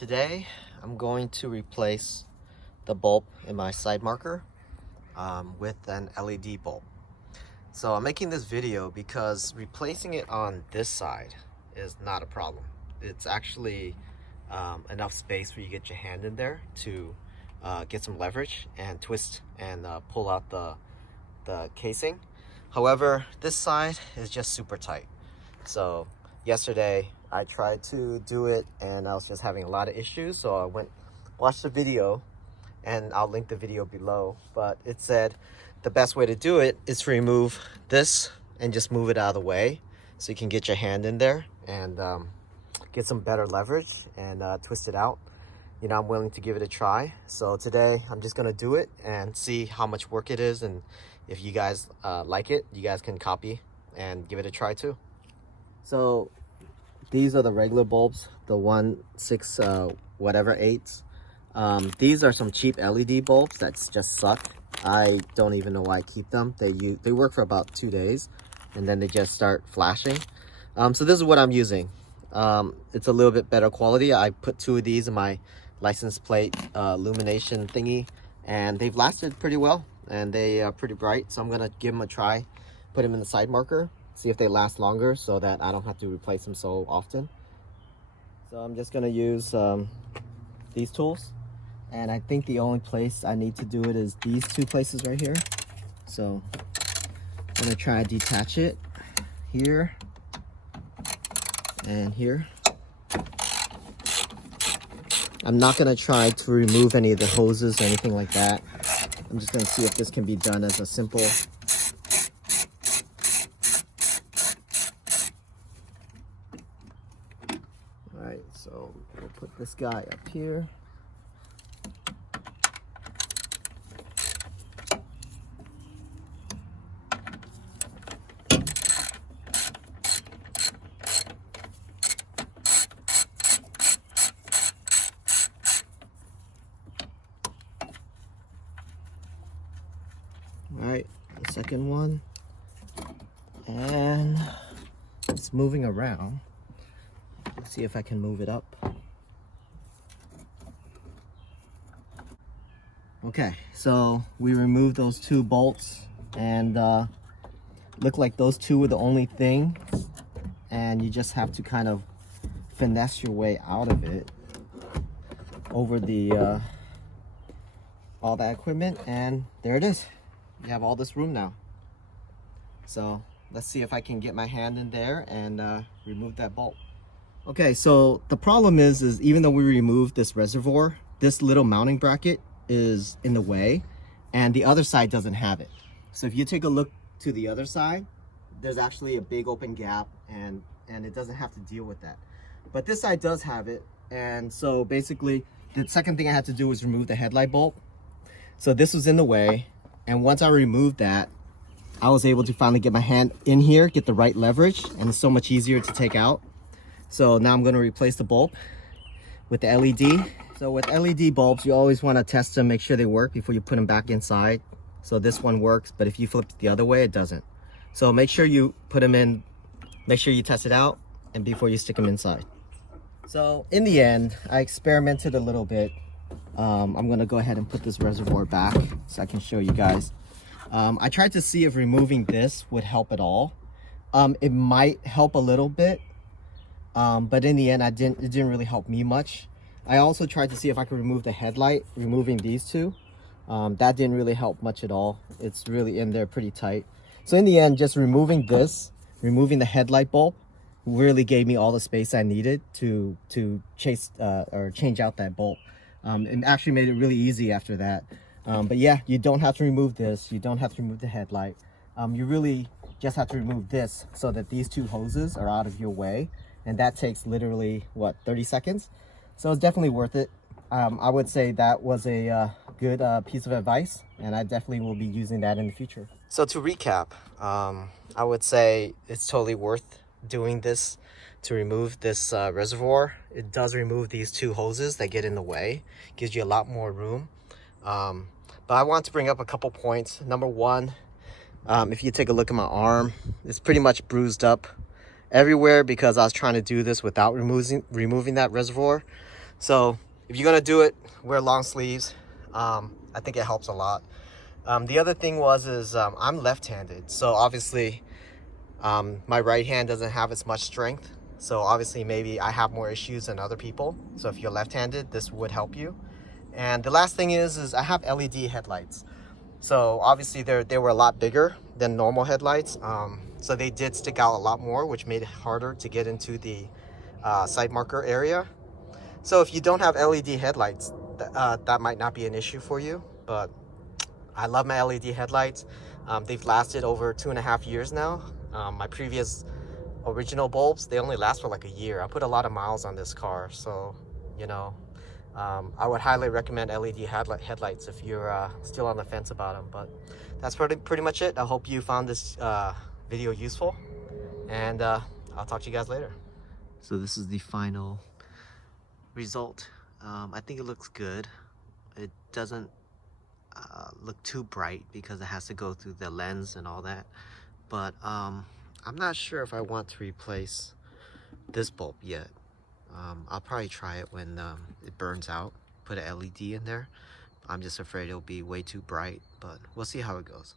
Today I'm going to replace the bulb in my side marker with an LED bulb. So I'm making this video because replacing it on this side is not a problem. It's actually enough space where you get your hand in there to get some leverage and twist and pull out the casing. However, this side is just super tight. So yesterday I tried to do it and I was just having a lot of issues, so I watched the video, and I'll link the video below, but it said the best way to do it is to remove this and just move it out of the way so you can get your hand in there and get some better leverage and twist it out. You know, I'm willing to give it a try. So today I'm just gonna do it and see how much work it is, and if you guys like it, you guys can copy and give it a try too. So these are the regular bulbs, the 1/6 whatever 8s. These are some cheap LED bulbs that just suck. I don't even know why I keep them. They work for about 2 days and then they just start flashing. So this is what I'm using. It's a little bit better quality. I put 2 of these in my license plate illumination thingy, and they've lasted pretty well, and they are pretty bright. So I'm gonna give them a try, put them in the side marker, see if they last longer so that I don't have to replace them so often. So I'm just gonna use these tools, and I think the only place I need to do it is these 2 places right here. So I'm gonna try to detach it here and here. I'm not gonna try to remove any of the hoses or anything like that. I'm just gonna see if this can be done as a simple Alright, so we'll put this guy up here. Alright, the second one. And it's moving around. Let's see if I can move it up. Okay, so we removed those 2 bolts, and look like those 2 were the only thing, and you just have to kind of finesse your way out of it over the all that equipment, and there it is. You have all this room now. So let's see if I can get my hand in there and remove that bolt. Okay, so the problem is even though we removed this reservoir, this little mounting bracket is in the way, and the other side doesn't have it. So if you take a look to the other side, there's actually a big open gap, and it doesn't have to deal with that. But this side does have it, and so basically the second thing I had to do was remove the headlight bulb. So this was in the way, and once I removed that, I was able to finally get my hand in here, get the right leverage, and it's so much easier to take out. So now I'm going to replace the bulb with the LED. So with LED bulbs, you always want to test them, make sure they work before you put them back inside. So this one works, but if you flip it the other way, it doesn't. So make sure you put them in, make sure you test it out, and before you stick them inside. So in the end, I experimented a little bit. I'm going to go ahead and put this reservoir back so I can show you guys. I tried to see if removing this would help at all. It might help a little bit, but in the end, it didn't really help me much. I also tried to see if I could remove the headlight, removing these 2. That didn't really help much at all. It's really in there pretty tight. So in the end, just removing the headlight bulb really gave me all the space I needed to change out that bulb. It actually made it really easy after that. But yeah, you don't have to remove this. You don't have to remove the headlight. You really just have to remove this so that these 2 hoses are out of your way. And that takes literally, what, 30 seconds? So it's definitely worth it. I would say that was a good piece of advice, and I definitely will be using that in the future. So to recap, I would say it's totally worth doing this to remove this reservoir. It does remove these 2 hoses that get in the way, gives you a lot more room. But I want to bring up a couple points. Number 1, if you take a look at my arm, it's pretty much bruised up everywhere because I was trying to do this without removing that reservoir. So if you're gonna do it, wear long sleeves. I think it helps a lot. The other thing is I'm left-handed, so obviously my right hand doesn't have as much strength. So obviously maybe I have more issues than other people. So if you're left-handed, this would help you. And the last thing is I have LED headlights. So obviously they were a lot bigger than normal headlights. So they did stick out a lot more, which made it harder to get into the side marker area. So if you don't have LED headlights, that might not be an issue for you. But I love my LED headlights. They've lasted over 2.5 years now. My previous original bulbs, they only last for like a year. I put a lot of miles on this car, so you know, I would highly recommend LED headlights if you're still on the fence about them. But that's pretty much it. I hope you found this video useful, and I'll talk to you guys later. So this is the final result. I think it looks good. It doesn't look too bright because it has to go through the lens and all that, but I'm not sure if I want to replace this bulb yet. I'll probably try it when it burns out, put an LED in there. I'm just afraid it'll be way too bright, but we'll see how it goes.